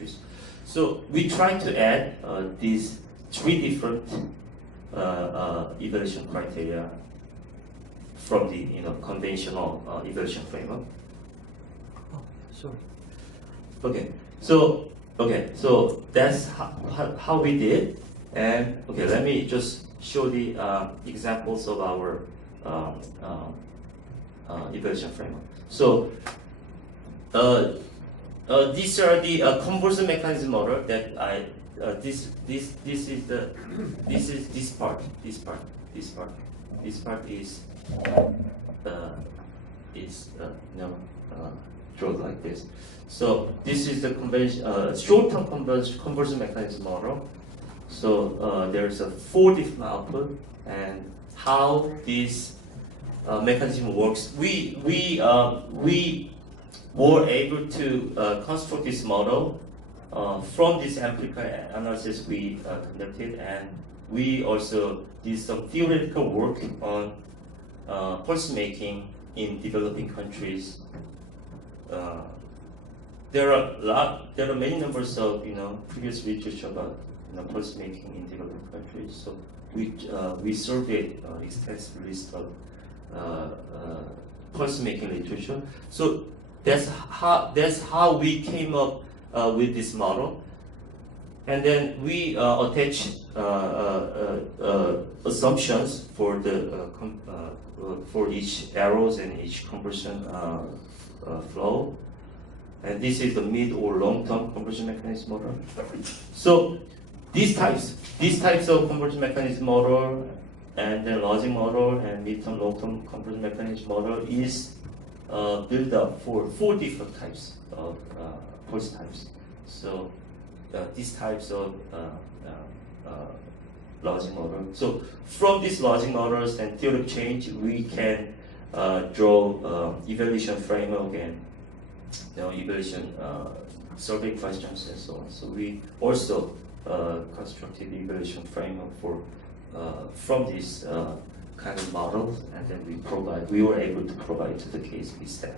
countries. So we try to add these three different evaluation criteria from the conventional evaluation framework. Oh, sorry. Okay, so that's how we did. And okay, let me just show the examples of our evaluation framework. So these are the conversion mechanism model that I this is this part is drawn like this. So this is the short-term conversion mechanism model. So there's a 4 different output, and how this mechanism works. We were able to construct this model from this amplifier analysis we conducted, and we also did some theoretical work on pulse making in developing countries. There are many numbers of previous research about pulse making in developing countries. So we surveyed extensive list of pulse making literature. So that's how we came up with this model, and then we attach assumptions for the for each arrows and each conversion flow. And this is the mid or long-term conversion mechanism model. So these types of conversion mechanism model, and then logic model, and mid-term, long-term conversion mechanism model is built up for 4 different types of pulse types. So these types of logic model. So from these logic models and theory of change, we can draw evaluation framework and evaluation survey questions and so on. So we also constructed the evaluation framework for from these kind of models, and then we were able to provide to the KSP staff.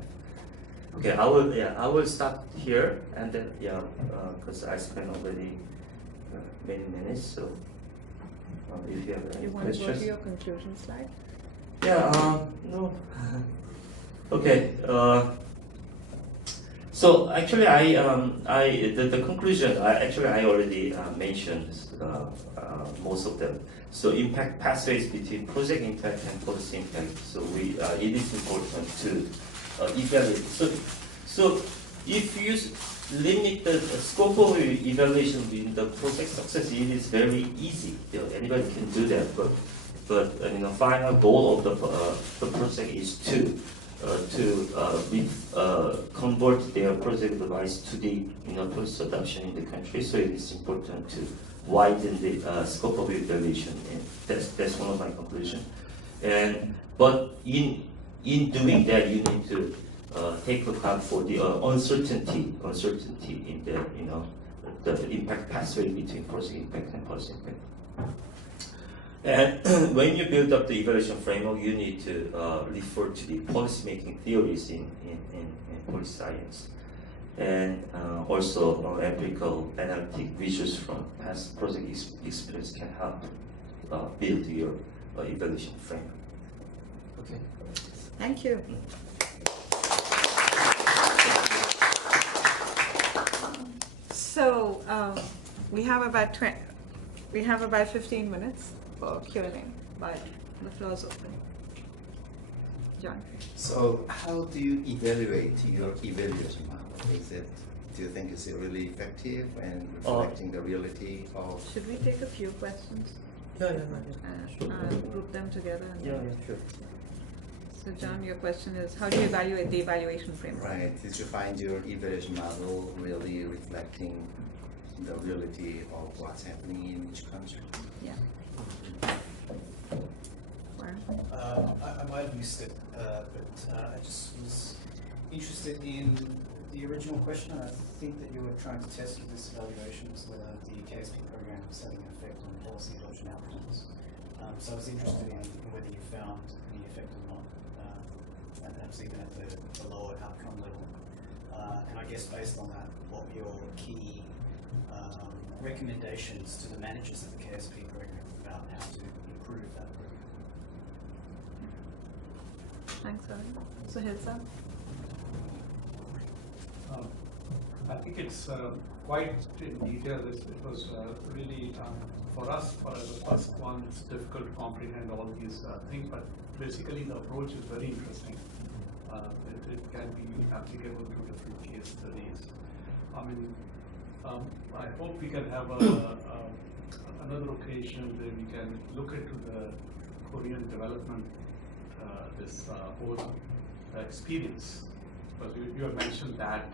Okay, I will stop here, and then because I spent already many minutes. So if you have any questions. You want to go to your conclusion slide? Yeah. No. Okay. So actually, the conclusion. I already mentioned most of them. So impact pathways between project impact and policy impact. So it is important to evaluate. So if you limit the scope of evaluation in the project success, it is very easy. Anybody can do that. But final goal of the project is to convert their project device to the post adoption in the country. So it is important to widen the scope of evaluation, and that's one of my conclusions. But in doing that, you need to take account for the uncertainty in the impact pathway between project impact and policy impact. And when you build up the evaluation framework, you need to refer to the policy-making theories in policy science, and also empirical analytic visuals from past project experience can help build your evaluation framework. Okay. Thank you. So we have about 15 minutes for Q&A, but the floor is open. John. So how do you evaluate your evaluation model? Do you think it's really effective and reflecting the reality of? Should we take a few questions? Yeah. Sure. Group them together. And Sure. So John, your question is, how do you evaluate the evaluation framework? Right. Did you find your evaluation model really reflecting the reality of what's happening in each country? Yeah. I might have missed it, but I just was interested in the original question. I think that you were trying to test with this evaluation was whether the KSP program was having an effect on policy adoption outcomes. So I was interested in whether you found any effect or not, and perhaps even at the lower outcome level. And I guess based on that, what were your key recommendations to the managers of the KSP program about how to improve that program? Thanks, Arun. Suhail sir? I think it's quite in detail. It was really, for us, for the first one, it's difficult to comprehend all these things, but basically the approach is very interesting. It can be applicable to different case studies. I mean, I hope we can have another occasion where we can look into the Korean development, this whole experience, because you have mentioned that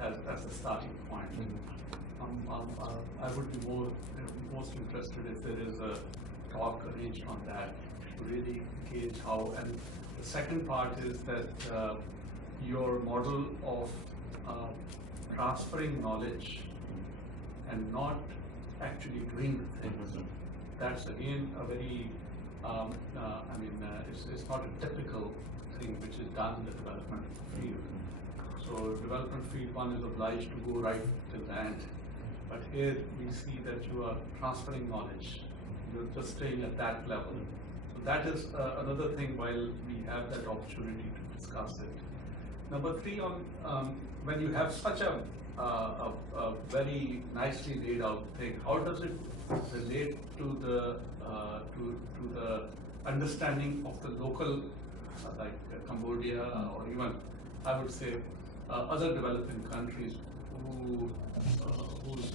as a starting point. I would be most interested if there is a talk arranged on that to really gauge how. And the second part is that your model of transferring knowledge and not actually doing the thing. That's again a very, it's not a typical thing which is done in the development field. So development field one is obliged to go right till the end. But here we see that you are transferring knowledge. You're just staying at that level. So that is another thing while we have that opportunity to discuss it. Number three, on when you have such a very nicely laid out thing, how does it relate to the understanding of the local, like Cambodia, or even I would say other developing countries whose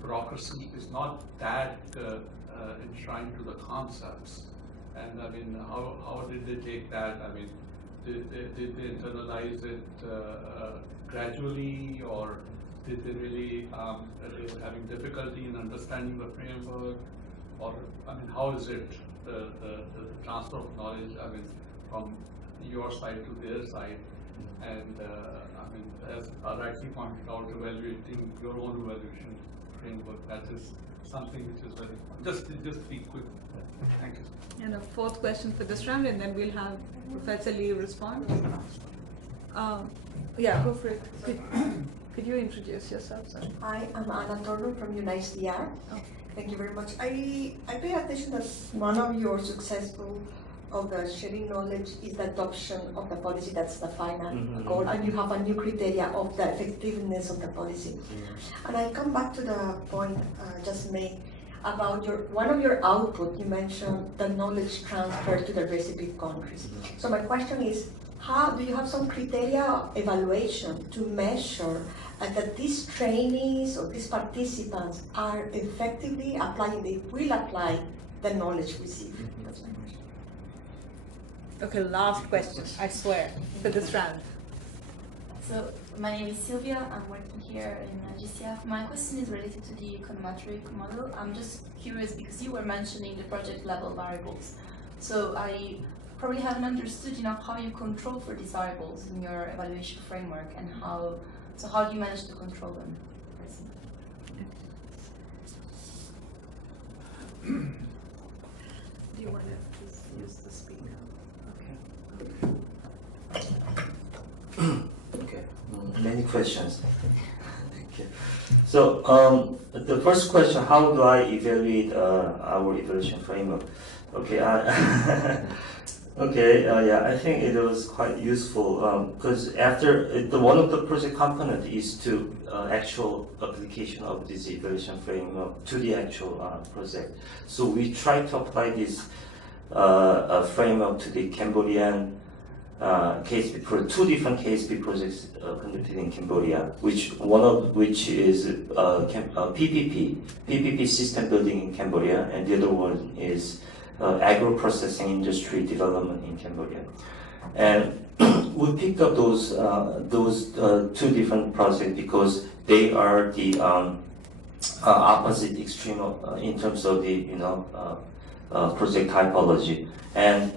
bureaucracy is not that enshrined to the concepts. And I mean, how did they take that? I mean, did they internalize it gradually, or did they really they were having difficulty in understanding the framework? Or I mean, how is it the transfer of knowledge? I mean, from your side to their side, and I mean, as rightly pointed out, evaluating your own evaluation framework. That is something which is very important. Just be quick. Thank you. And a fourth question for this round, and then we'll have Professor Lee respond. Yeah, go for it. Could you introduce yourself, sir? Hi, I'm Anna Turner from UNICER. Oh. Thank you very much. I pay attention that one of your successful of the sharing knowledge is the adoption of the policy. That's the final goal, and you have a new criteria of the effectiveness of the policy. And I come back to the point just made about one of your output. You mentioned the knowledge transfer to the recipient countries. So my question is, how do you have some criteria of evaluation to measure that these trainees or these participants are effectively applying, they will apply the knowledge received? That's my question. Okay, last question, I swear, for this round. So, my name is Sylvia, I'm working here in GCF. My question is related to the econometric model. I'm just curious because you were mentioning the project level variables. So I probably haven't understood enough how you control for these variables in your evaluation framework, and how do you manage to control them? Do you want to use the speaker? Okay, many questions. Thank you. So the first question: how do I evaluate our evaluation framework? Okay, yeah, I think it was quite useful because after one of the project component is to actual application of this evaluation framework to the actual project. So we try to apply this framework to the Cambodian KSP project, two different KSP projects conducted in Cambodia, one of which is PPP system building in Cambodia, and the other one is agro-processing industry development in Cambodia. And we picked up those two different projects because they are the opposite extreme in terms of the project typology, and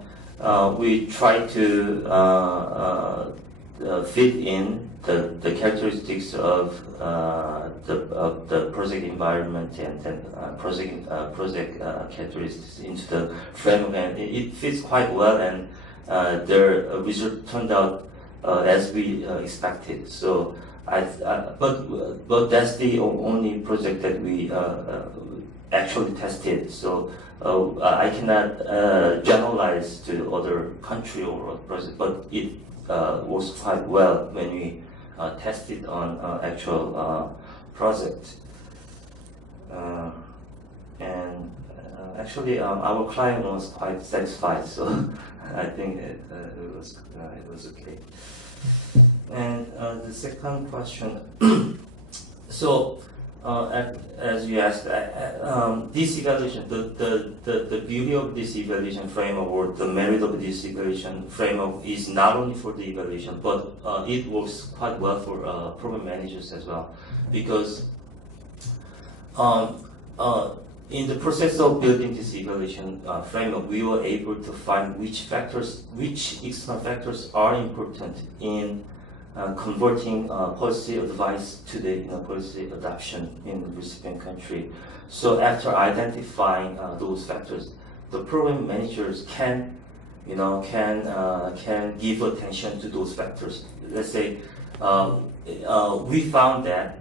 we try to fit in the characteristics of the project environment and then project characteristics into the framework, and it fits quite well, and the result turned out as we expected. So but that's the only project that we actually tested. So I cannot generalize to other country or other project, but it works quite well when we tested on actual project. And actually, our client was quite satisfied, so I think it was okay. And the second question, so as you asked, this evaluation, the beauty of this evaluation framework or the merit of this evaluation framework is not only for the evaluation, but it works quite well for program managers as well, because in the process of building this evaluation framework, we were able to find which external factors are important in converting policy advice to the policy adoption in the recipient country. So after identifying those factors, the program managers can give attention to those factors. Let's say we found that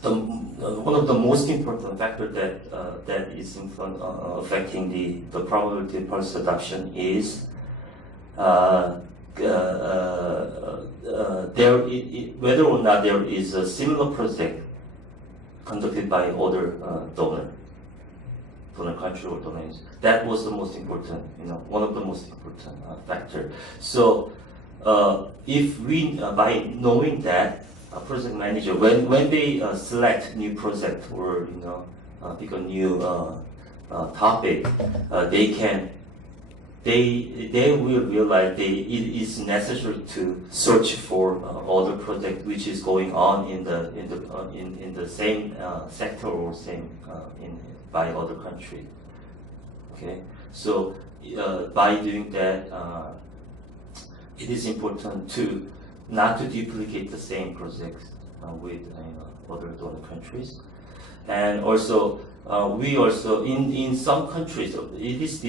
one of the most important factors that is affecting the probability of policy adoption is whether or not there is a similar project conducted by other donor country or donors. That was the most important, one of the most important factor. So if we, by knowing that, a project manager, when they select new project or pick a new topic, they will realize it is necessary to search for other project which is going on in the same sector or same by other country. Okay, so by doing that, it is important to not to duplicate the same projects with other donor countries, and also we also in some countries it is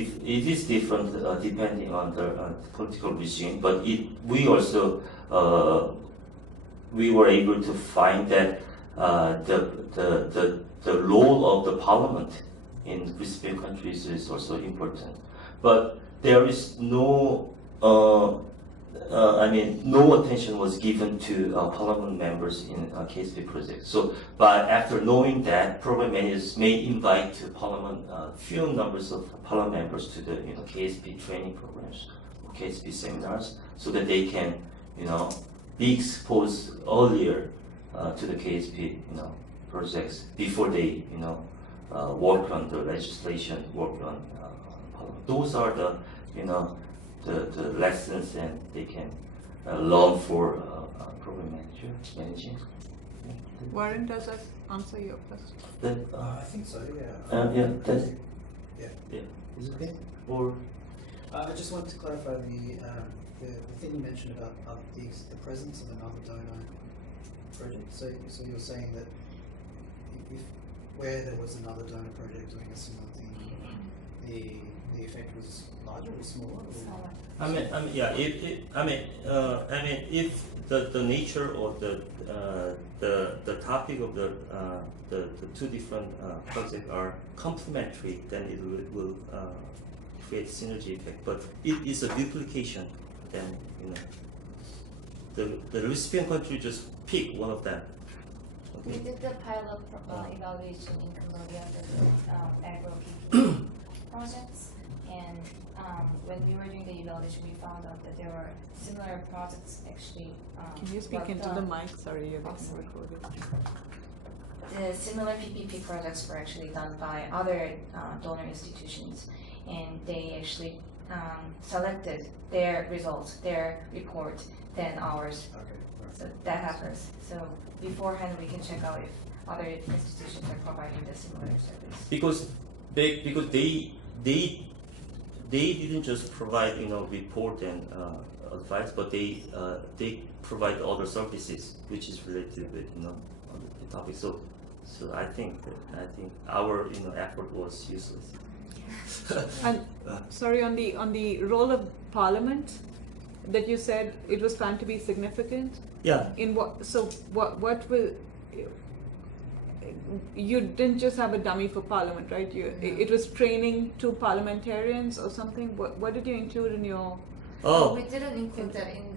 different depending on the political regime, but we also we were able to find that the role of the parliament in recipient countries is also important, but there is no no attention was given to parliament members in KSP projects. So, but after knowing that, program managers may invite to parliament few numbers of parliament members to the KSP training programs, or KSP seminars, so that they can be exposed earlier to the KSP projects before they work on the legislation, work on parliament. Those are the the lessons, and they can learn for program managing. Warren, does that answer your question? I think so, yeah. Yeah. Is it okay? Or I just wanted to clarify the thing you mentioned about the presence of another donor project. So you're saying that where there was another donor project doing a similar thing, the effect was larger or smaller? Or? If the nature or the topic of the two different projects are complementary, then it will create synergy effect. But it is a duplication, then the recipient country just pick one of them. We did the pilot evaluation in Cambodia, the agro-PP projects, and when we were doing the evaluation, we found out that there were similar projects actually. Can you speak into the mic? Sorry, you're getting recorded. The similar PPP projects were actually done by other donor institutions, and they actually selected their results, their report, than ours. Okay. Right. So that happens. So beforehand, we can check out if other institutions are providing the similar service. Because they didn't just provide report and advice, but they provide other services which is related with the topic. So I think our effort was useless. And sorry, on the role of Parliament, that you said it was found to be significant. Yeah. In what? So what will? You didn't just have a dummy for Parliament, right? It was training to parliamentarians or something. What did you include in your? Oh. We didn't include that in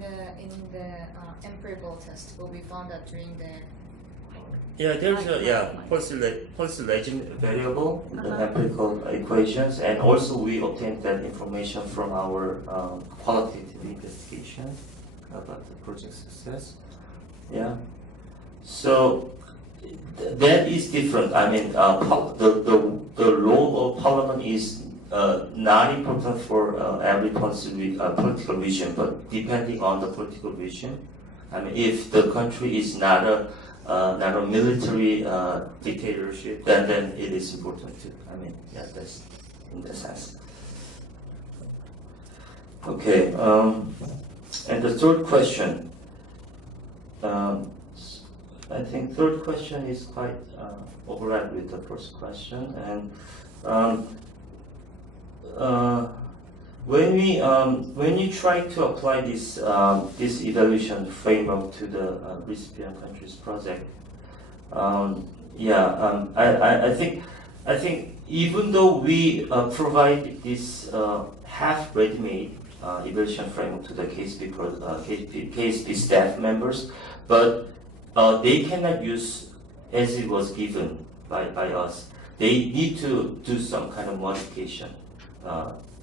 the empirical test, but we found that during the. Yeah, there's a pulse legend variable in the empirical equations, and also we obtained that information from our qualitative investigation about the project success. Yeah, so that is different. I mean, the role of Parliament is not important for every political vision, but depending on the political vision. I mean, if the country is not a military dictatorship, then it is important too. I mean, yeah, that's in that sense. Okay, and the third question. I think third question is quite overlap with the first question, and when you try to apply this evaluation framework to the recipient countries project, I think even though we provide this half ready-made evaluation framework to the KSP staff members, but they cannot use as it was given by us. They need to do some kind of modification.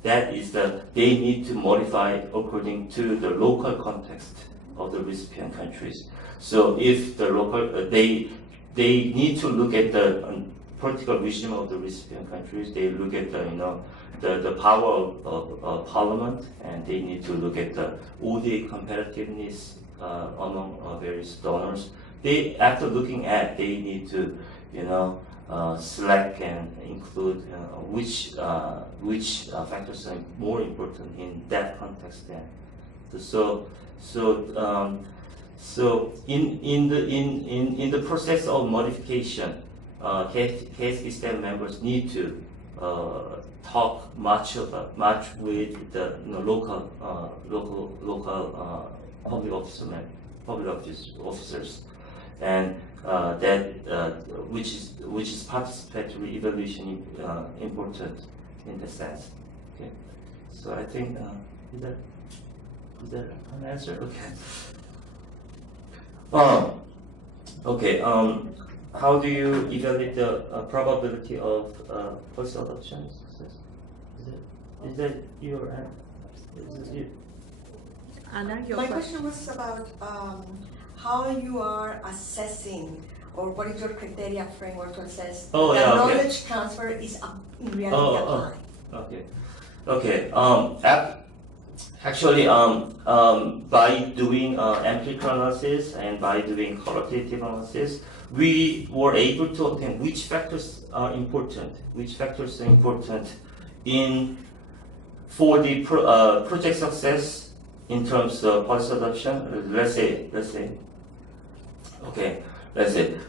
That is they need to modify according to the local context of the recipient countries. So if the local, they need to look at the political vision of the recipient countries. They look at the power of parliament, and they need to look at the ODA competitiveness among various donors. After looking at, they need to select and include which factors are more important in that context. Then, so in the process of modification, KSP staff members need to talk much with the local public officers, and which is participatory evaluation important in that sense. Okay, so I think is that an answer? Okay. Okay. How do you evaluate the probability of first adoption success? Is that your answer? Anna, your My question was about how you are assessing, or what is your criteria framework to assess that knowledge transfer is in reality applied? Okay. Actually, by doing empirical analysis and by doing qualitative analysis, we were able to obtain which factors are important. For the project success in terms of policy adoption. Let's say.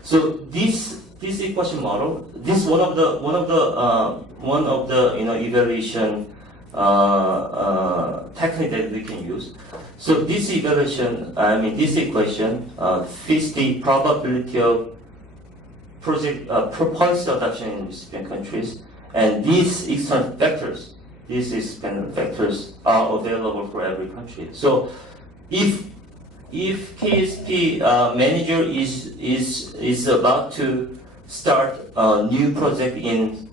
So this equation model, this one of the evaluation technique that we can use. So this evaluation, this equation fits the probability of project policy adoption in recipient countries, and these external factors are available for every country. So if KSP manager is about to start a new project in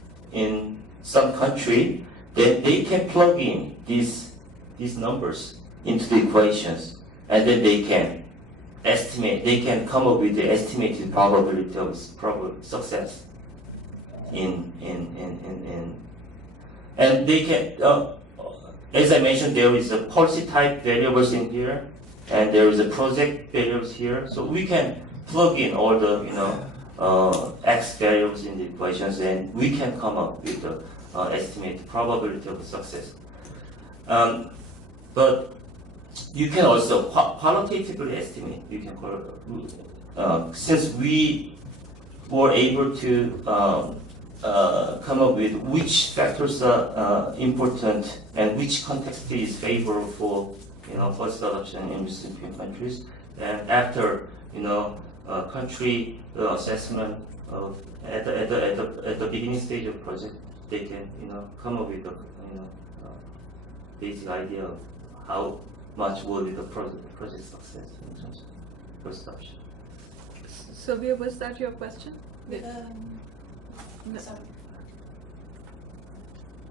some country, then they can plug in these numbers into the equations, and then they can estimate. They can come up with the estimated probability of success and they can. As I mentioned, there is a policy type variables in here, and there is a project variables here. So we can plug in all the X variables in the equations, and we can come up with the estimated probability of success. But you can also qualitatively estimate. You can since we were able to come up with which factors are important and which context is favorable for first adoption in recipient countries. And after country assessment of at the beginning stage of project, they can come up with a basic idea of how much will be the project success in terms of first option. Sylvia, was that your question? No. Sorry.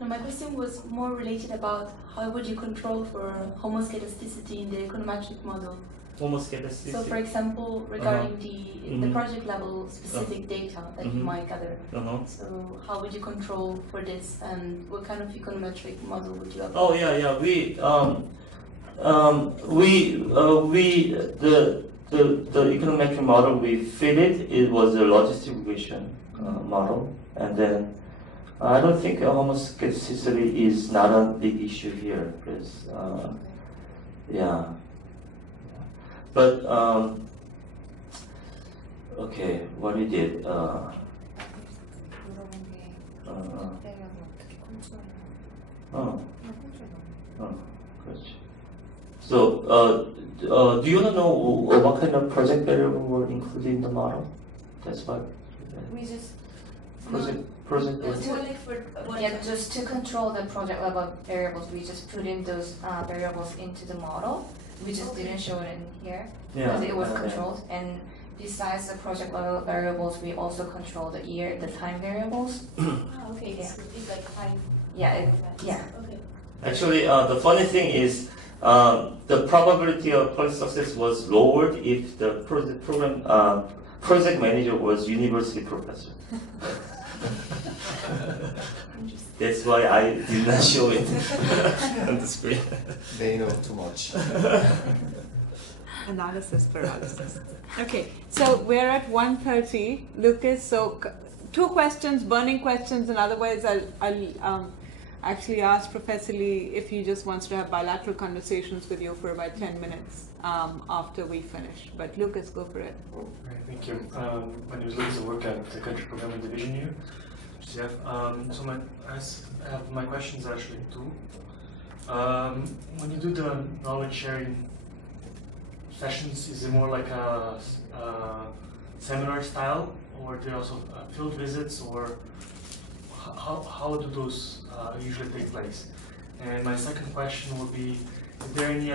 No, my question was more related about how would you control for homoscedasticity in the econometric model? Homoscedasticity. So, for example, regarding the project level specific data that you might gather. So, how would you control for this, and what kind of econometric model would you apply? Oh yeah. The econometric model we fitted, it was a logistic regression model, and then I don't think homoscedasticity is not a big issue here, because yeah. But okay, what we did. Gotcha. So, do you want to know what kind of project variable were included in the model? That's what. We just Project Just variable. yeah, just to control the project level variables, we just put in those variables into the model. We just didn't show it in here because it was controlled. And besides the project level variables, we also control the year, the time variables. Okay, Yeah. so it's like time. Yeah, yeah. Okay. Actually, the funny thing is, the probability of project success was lowered if the project manager was university professor. That's why I did not show it on the screen. They know too much. Analysis paralysis. Okay, so we're at 1:30. Lucas, so two questions, burning questions, and otherwise I'll actually ask Professor Lee if he just wants to have bilateral conversations with you for about 10 minutes after we finish. But Lucas, go for it. Right, thank you. My name is Lucas. I work at the Country Programming Division here. GCF. So I have my questions actually two. When you do the knowledge sharing sessions, is it more like a seminar style, or do you also field visits, or how do those usually take place? And my second question would be, is there any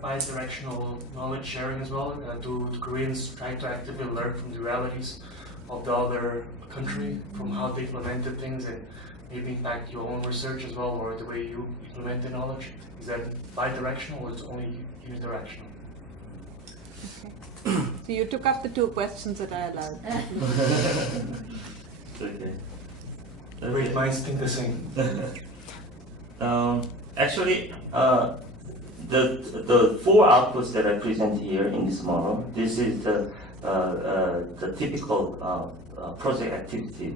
bi-directional knowledge sharing as well? Do Koreans try to actively learn from the realities of the other country, from how they implemented things, and maybe impact your own research as well, or the way you implement the knowledge? Is that bi-directional, or is it only unidirectional? Okay. So you took up the two questions that I allowed. Okay. Great minds think the same. Actually, the four outputs that I present here in this model, this is the typical project activity,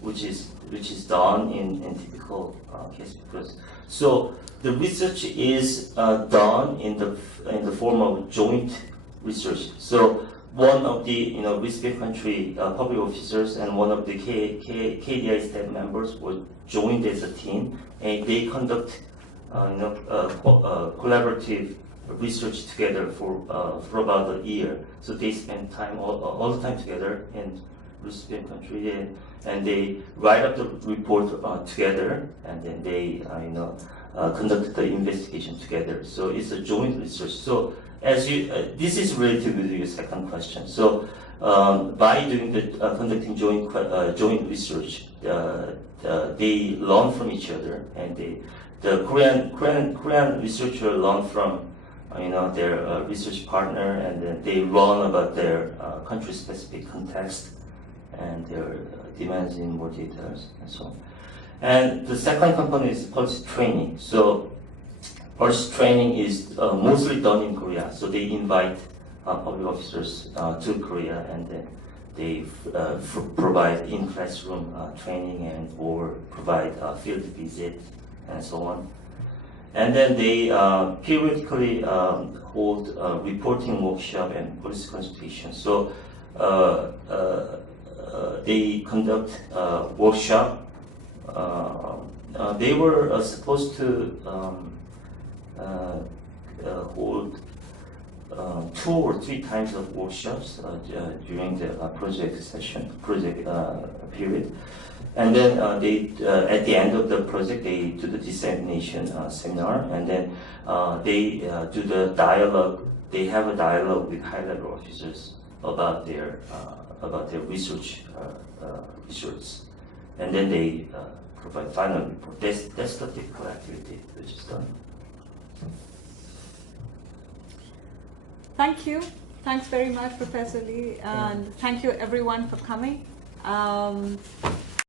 which is done in typical case papers. So the research is done in the form of joint research. So one of the recipient country public officers and one of the KDI staff members were joined as a team, and they conduct collaborative research together for about a year. So they spend time all the time together in recipient country, and they write up the report together, and then they conduct the investigation together. So it's a joint research. So as this is related with your second question. So by doing conducting joint research, they learn from each other, and the Korean researcher learn from their research partner, and then they learn about their country-specific context and their demands in more details and so on. And the second component is policy training. So policy training is mostly done in Korea. So they invite public officers to Korea, and then they provide in-classroom training or provide field visit and so on. And then they periodically hold reporting workshop and policy consultation. So they conduct workshop. They were supposed to hold 2 or 3 times of workshops during the project period. And then they, at the end of the project, they do the dissemination seminar, and then they do the dialogue. They have a dialogue with high-level officers about their research results, and then they provide final report. That's the typical activity which is done. Thank you. Thanks very much, Professor Lee, and thank you everyone for coming.